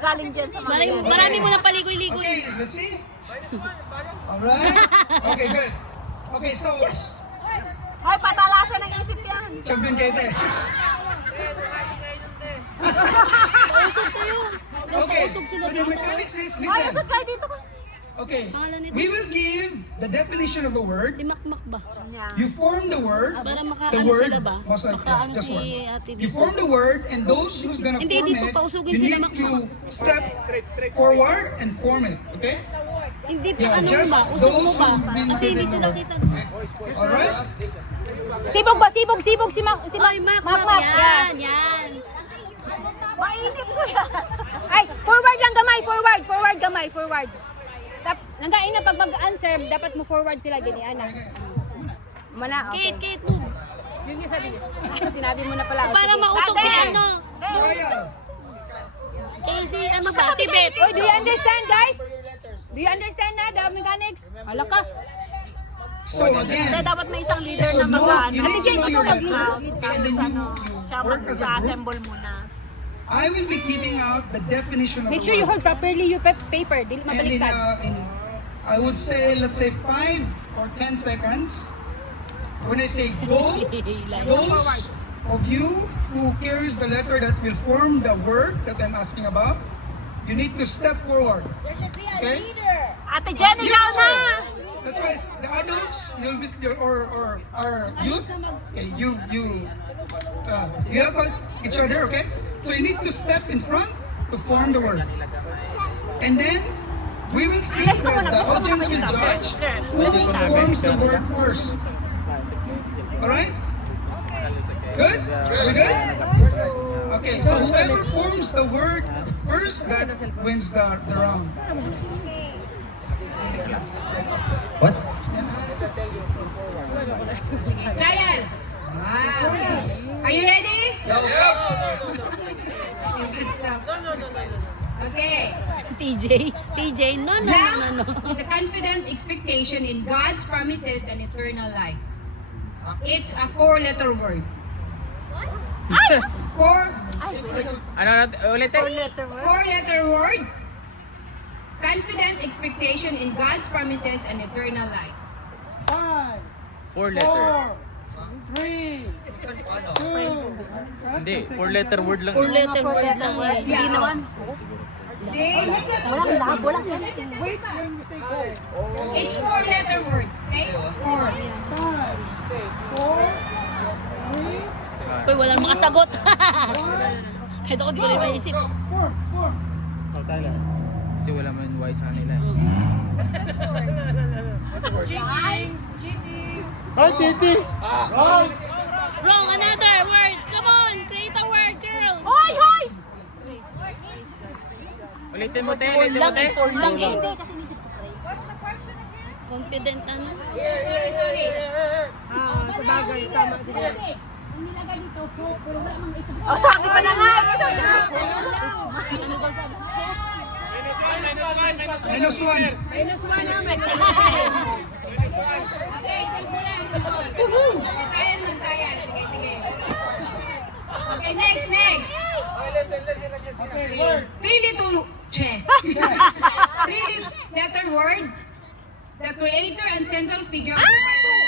Galing dyan sa mga Marami mo nang paligoy-ligoy. Okay, let's see. Alright. Okay, good. Okay, so, Hoy, patalasan ng isip yan. champion Kete. Pausog kayo. Okay, Pausog so sila the dito. mechanics is, Hoy, listen. usod kayo dito. Okay, Pangalan nito? we will give the definition of a word. Si Makmak ba? You form the word. Para The makaano word. sila ba? Most likely, Makaano just si one. ate You dito. form the word, and those who's gonna Hindi, form dito, it, pausugin you sila, need to step forward and form it. Okay? Hindi pa Yeah, ano just ba? Usog mo those ba? who've been Kasi hindi given sila the kita. Alright? Sibog ba? Sibog si Ay, Makmak. Yeah. Yan. Mainit ko yan. Ay, forward lang gamay, forward gamay, forward. Nanggain na pag mag-answer, dapat mo forward sila gini ana. Mana, okay. Kate, mo. Sinabi mo na pala. Para Sige. mausog si ano. Trial. Kaya si ano ba? Tibet. Oy, do you understand, guys? Do you understand na the mechanics? Hala ka. So again, Hindi, dapat may isang leader so na no, mag-ano. you need to know your letter, and then Siya you work as a group. mag-assemble muna. I will be giving out the definition of Make a sure you word. hold properly your paper, dili And in, mabaliktad. I would say, let's say 5 or 10 seconds. When I say go, those of you who carries the letter that will form the word that I'm asking about, you need to step forward. Okay? Ate Jenny, ikaw na! That's why the adults, you'll be or our youth. Okay, you help each other. Okay, so you need to step in front to form the word, and then we will see that the audience will judge who forms the word first. All right? Good? We good? Okay, so whoever forms the word first, that wins the round. What? Trial. Are you ready? Okay. TJ, no. Love is a confident expectation in God's promises and eternal life. It's a 4-letter word. Ulit eh? 4-letter word. Confident expectation in God's promises and eternal life. 4 letter. Hindi, 4 letter word lang. 4 letter word lang eh. Hindi naman. It's 4-letter word. Okay? 4. Uy, walang makasagot. Kahit ako di ko rin maisip. Kasi wala man Y sa kanila. Wrong, another word. Come on, create a word, girls. Hoy, hoy! Ulitin mo, te. Four lang eh, four lang eh. Hindi, kasi nisip ko pray. Confident ano? Sorry. Sa bagay, tama. Ang nilagay dito, pero wala mang ito. Oh, sabi ko na nga! Sabi ko na. Ano daw sabi? -1. Minus 1 namin. Okay, simple lang. Tayan. Sige. Okay, next. Okay, word. 3-letter words. The creator and central figure of the Bible.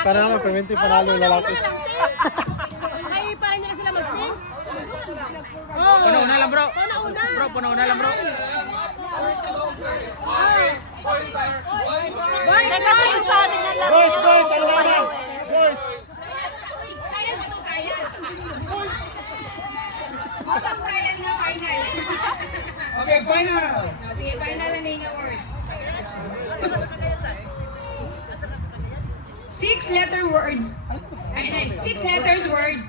Para naman, perminti panalo yung lalaki. Una lang, bro. Bro, una lang, bro. Teka, kasi sa atin yan lang. Boys, ano naman? Boys! Trial na final. Okay, final. Sige, final na yung word. 6-letter words. 6 letters word.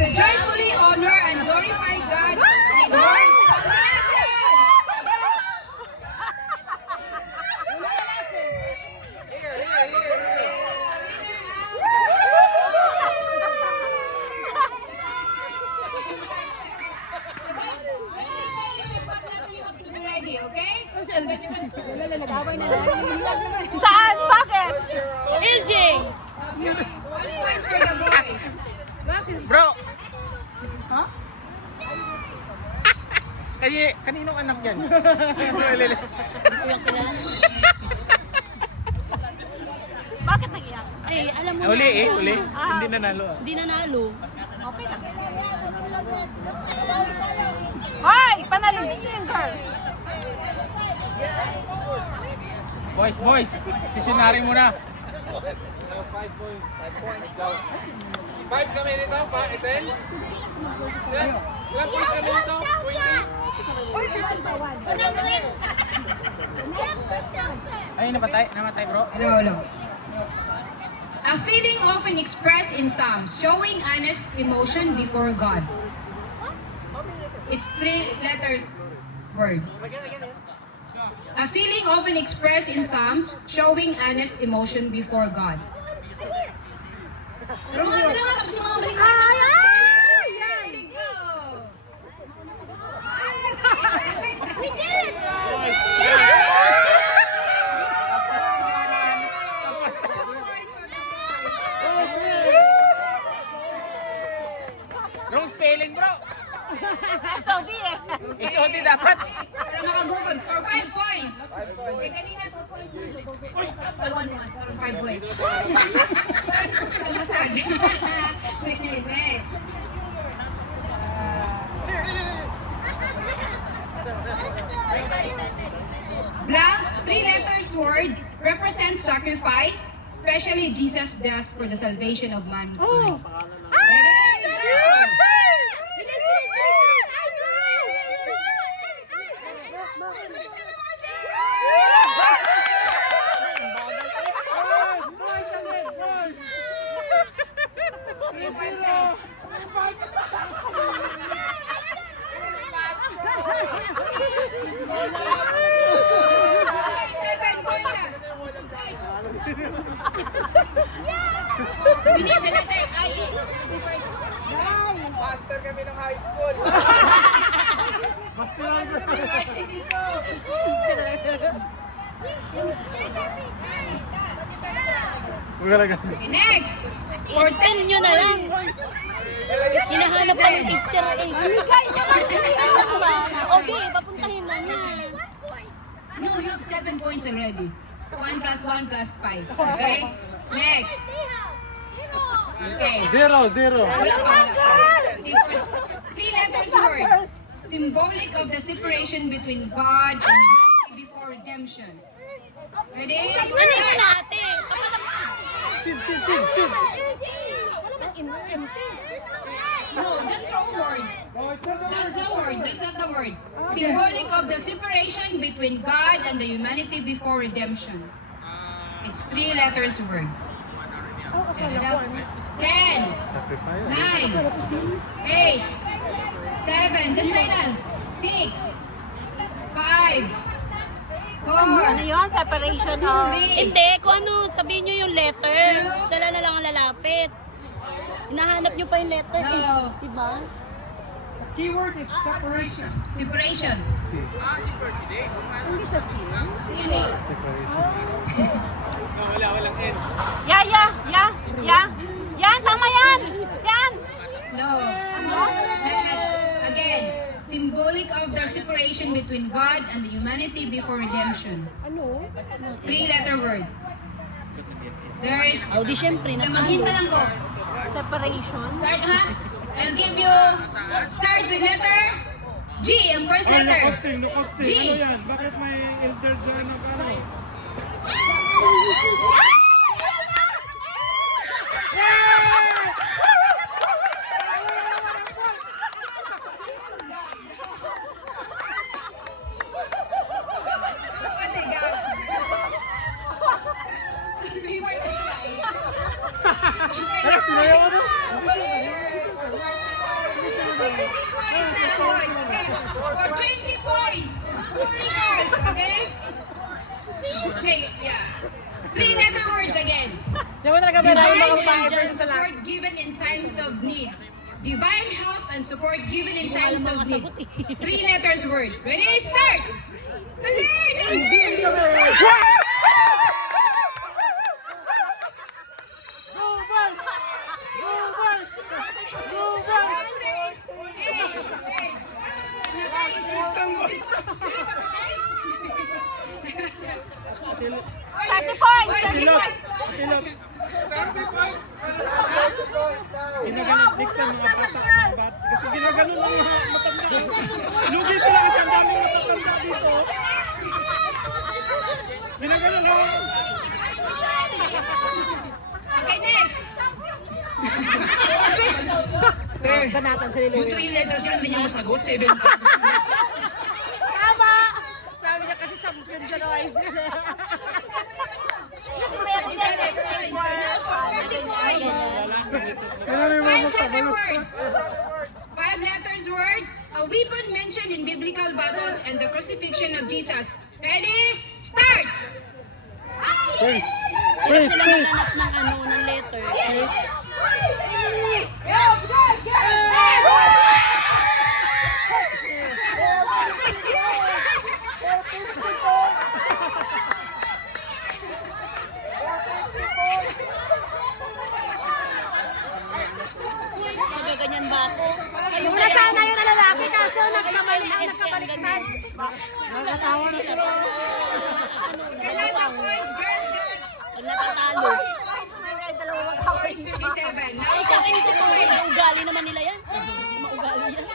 To joyfully honor and glorify God in words. Away na lang. Saan? Bakit? LJ! Points for the boys. Bro! Ha? Kasi, kaninong anak yan? Yung kilala. Bakit nag-iyak? Ay, alam mo Uli eh, uli. Ah. Hindi nanalo. Hindi nanalo. Okay lang. Hoy! Panalo din yung girl. Boys, stationary muna. 5 kami nito, pa, Esen? Ilan points kami nito? 20? Ay, namatay bro. No. A feeling often expressed in Psalms, showing honest emotion before God. It's 3 letters word. A feeling often expressed in Psalms, showing honest emotion before God. Pero mga kasi mga balik na. There you go. We did it! Wrong spelling bro. SOD eh. SOD dapat. Para makagugod for 5 points. Kaya kanina 2 points. 5 points. Kamasag. Next. Blank, 3 letters word represents sacrifice, especially Jesus' death for the salvation of mankind. Ready? Go! We need the letter I. Master kami ng high school. Next. I-spell nyo na lang. Hinahanap pa ng teacher eh. Okay, papuntahin na niya. No, you have 7 points already. 1 plus 1 plus 5. Okay? Next. Okay. 0. Wala pa. 3 letters word. Symbolic of the separation between God and humanity before redemption. Ready? Ano yun ate? No, that's wrong word. That's the word. That's not the word. Symbolic of the separation between God and the humanity before redemption. It's 3 letters word. 10, 9, 8, 7, just like that. 6, 5, 4, Ano yun? Separation of... Hindi, kung ano, sabihin nyo yung letter. Sila na lang ang lalapit. Hinahanap nyo pa yung letter eh. No. Diba? Keyword is separation. Separation. Hindi siya sin. Yan eh. Yan, tama yan. Yan. No. Again, symbolic of the separation between God and the humanity before redemption. Ano? 3-letter word. There is... O di syempre, Maghinta lang ko. Separation. Start, ha? I'll give you... Start with letter G, ang first letter. Nukotsing. G. Ano yan? Bakit may elder dyan ng ano? Ate, gag. Sinayaw ano? Points na, boys. Okay. For 20 points. 4 years. Okay? Okay, yeah. 3-letter words again. Di ba talaga Divine marami mga vengeance, fibers sa lahat? word given in times of need. Divine help and support given in times Alam of mga need. sagot eh. 3 letters word. Ready? Start! Dali! Isang boys. 30 points! Tilot. Tilot. Next time mga bata. Kasi ginagano lang yung matanda. Lugi sila kasi ang daming matatanda dito. Ginagano lang. Okay, next! Yung 3 letters yan, hindi niya masagot. 7. Tama! Sabi niya kasi champion siya ng ice cream. Kasi meron yan eh. 5-letter words. 5 letters word. A weapon mentioned in biblical battles and the crucifixion of Jesus. Ready? Start! Praise. Hirap Praise, sila praise. maghanap ng letter. Magaganyan ba ako? Kayo Una sana yun na lalaki kaso nagkabaliktad. Nakatawa na siya. Kailangan points, girls, girls. Pag natatalo. Points 37. Now, Ay, sa akin ito tuloy. Maugali naman nila yan. Maugali yan.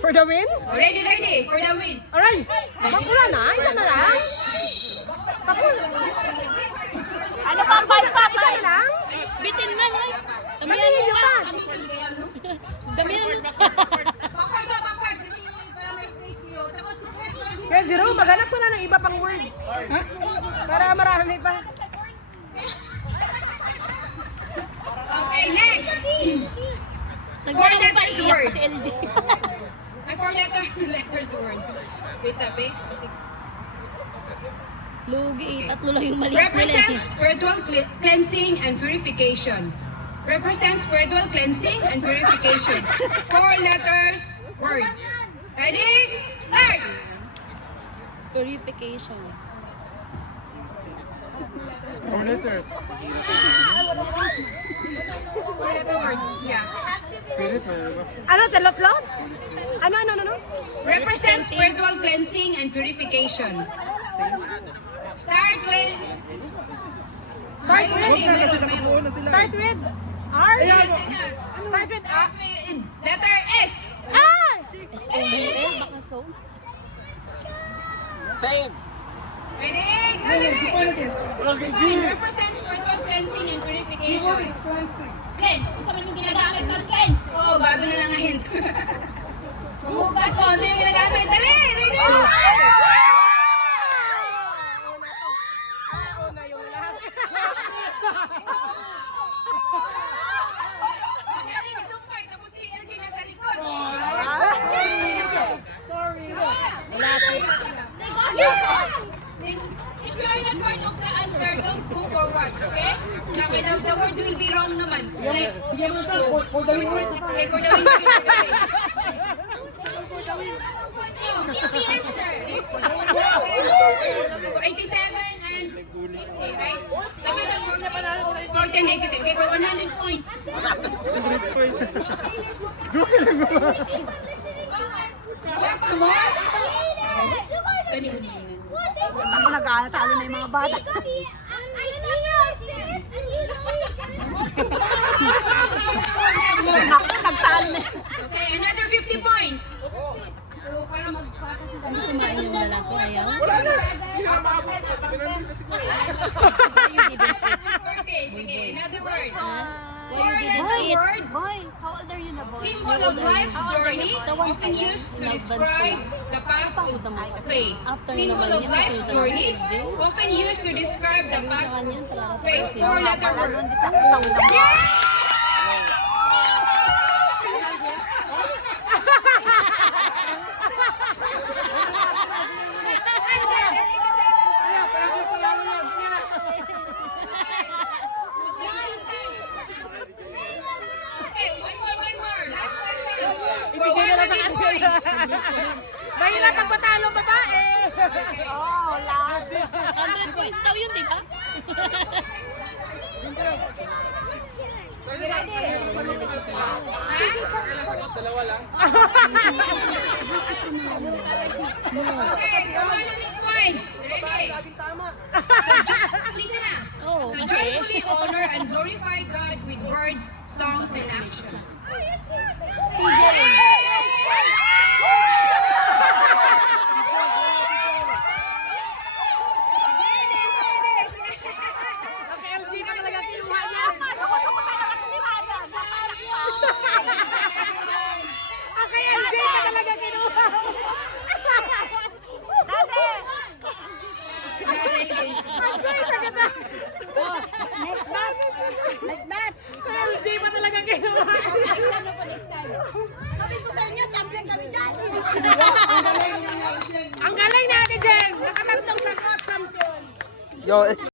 For the win? ready, ready, for the win. Alright. Bakula na. Isa na lang. Ano pa ang 5 pack? Isa na lang. Bitin man eh. Damihan Ano mo yun pa. pa? Damihan mo. Backward ba, backward? Kasi para may space niyo. Tapos, Kaya Jero, maghanap ko na ng iba pang words. Para marami pa. okay, next. Nagdala ko pa letters iyak word. si LJ. May 4 letters word. Wait, sabi? Kasi Lugi, tatlo lang yung maliit nila. represents spiritual cleansing and purification. Represents spiritual cleansing and purification. 4 letters word. Ready? Start! Purification. 4 letters. 4 letter word. Yeah. Spirit, may Ano, telot-lot? Ano? Represents spiritual cleansing and purification. Start with... Start with. Huwag na kasi nakabuo na sila. Start with. R. Ayan. Start with A. Letter S. Ah! S-O-U-L, baka so. Ready? Represents spiritual cleansing and purification. Cleanse. Ito man yung ginagamit sa cleanse. Oo, bago na lang ang hint. Hugas ko. Ito yung ginagamit. Dali! Ready? Una yung lahat. Dali, isumpay. Tapos si LJ nasa likod. If you are not part of the answer, don't go forward, okay? Kasi the word will be wrong naman. Say for the win. Say for the win. Give the answer. 87 and 80, right? Tama lang. 40 and 86. Okay, for 100 points. 100 points. What's more? Ganun. Ako nag-aatalo na yung mga bata. Ako, nagtalo na. Okay, another 50 points. So, para magpata si Dani. Kumain yung lalaki, ayaw. Okay, sige, another word. Why Four you didn't letter eat? word. Boy, how old are you na, boy? Symbol of life's journey, Sa one often pa yan. used to Love describe bands ko the path Pangit of naman kasi. faith. After Symbol naman of yan, life's susunod journey, na si LJ. often used to describe the Sa path kanya, of talaga faith. tapos 4 letter word. Hindi tayo Mahirap pag patalo babae. Oh, lahat. 100 points daw yun, di ba? Kailan sagot? Dalawa lang. Okay, cumulative points. Ready? Listen na. Oo, To kasi... joyfully honor and glorify God with words, songs, and actions. Okay, LG pa talaga kinuha niya. Okay, LG pa talaga kinuha. Ang sagad na. Next batch. Next batch. LG pa talaga kinuha. Sabi ko sa inyo, champion kami dyan. Ang galing natin, Jen. Nakatantong sa champion. Yo,